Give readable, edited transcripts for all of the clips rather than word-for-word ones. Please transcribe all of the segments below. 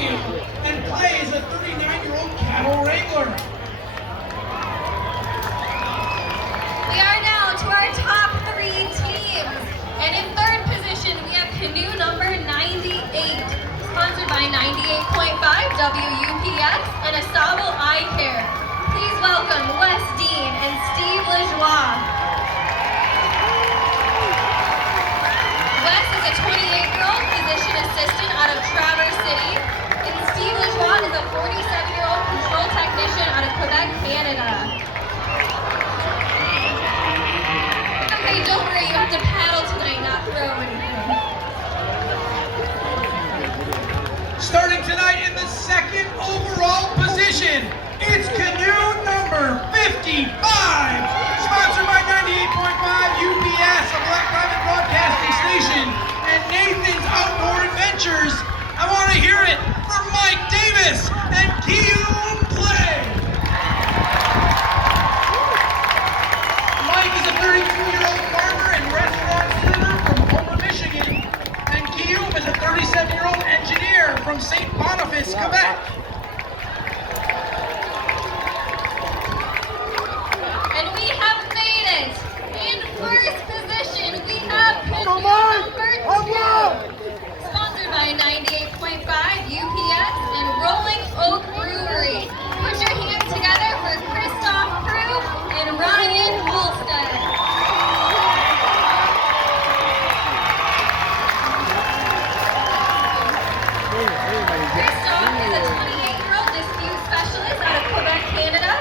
podium and plays a 39-year-old cattle wrangler. We are now to our top 3 teams. And in third position, we have canoe number 98, sponsored by 98.5 WUPS and Ausable Canoe. Please welcome Wes Dean and Steve Lajoie. Wes is a 28-year-old physician assistant out of Traverse City, and Steve Lajoie is a 47-year-old control technician out of Quebec, Canada. Okay, don't worry, you have to paddle tonight, not throw anything. Starting tonight in the second overall position, it's canoe number 55, sponsored by 98.5 UPS, a Black Diamond Broadcasting Station, and Nathan's Outdoor Adventures. I want to hear it for Mike Davis and Guillaume Play. Mike is a 32-year-old farmer and restaurant server from Homer, Michigan, and Guillaume is a 37-year-old engineer from St. Boniface, Quebec. And we have made it! In first position, we have canoe number 2, sponsored by 98.5 UPS and Rolling Oak Brewery. Put your hands together for Christoph Crew and Ryan Holstead. Christoph is a 28-year-old dispute specialist out of Quebec, Canada.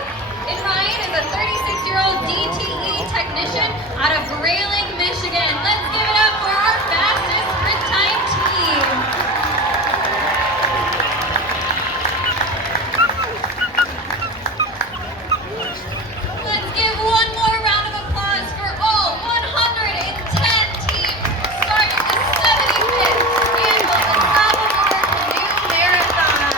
And Ryan is a 36-year-old DTE technician out of Grayling, Michigan. Let's give it up for our fastest sprint time team. Let's give one more round of applause for all 110 teams starting the 75th annual Ausable Canoe Marathon.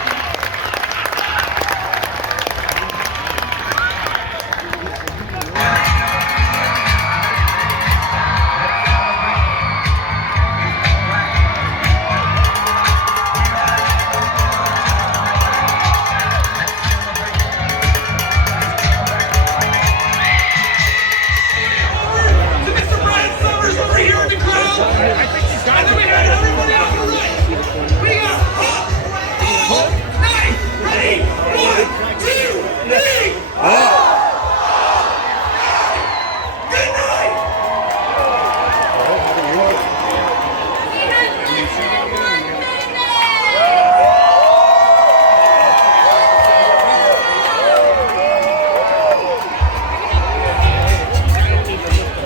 To Mr. Brad Summers over here in the crowd. And then we have everybody on the right. We are up, all night, ready, 1, 2, 3, Good night. We have less than 1 minute. Let me hear you.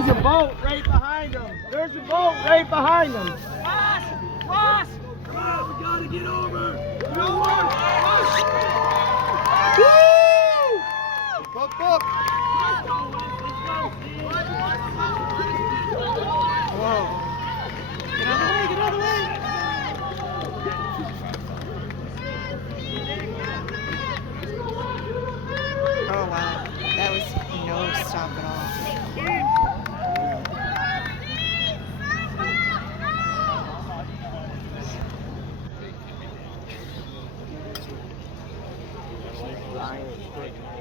There's a boat right behind them. There's a boat right behind them. Ross! Ross! Come on, we gotta get over. Get over! Woo! Up, up. Whoa. Get out of the way, get out of the way. Oh wow, that was no stop at all. Ryan.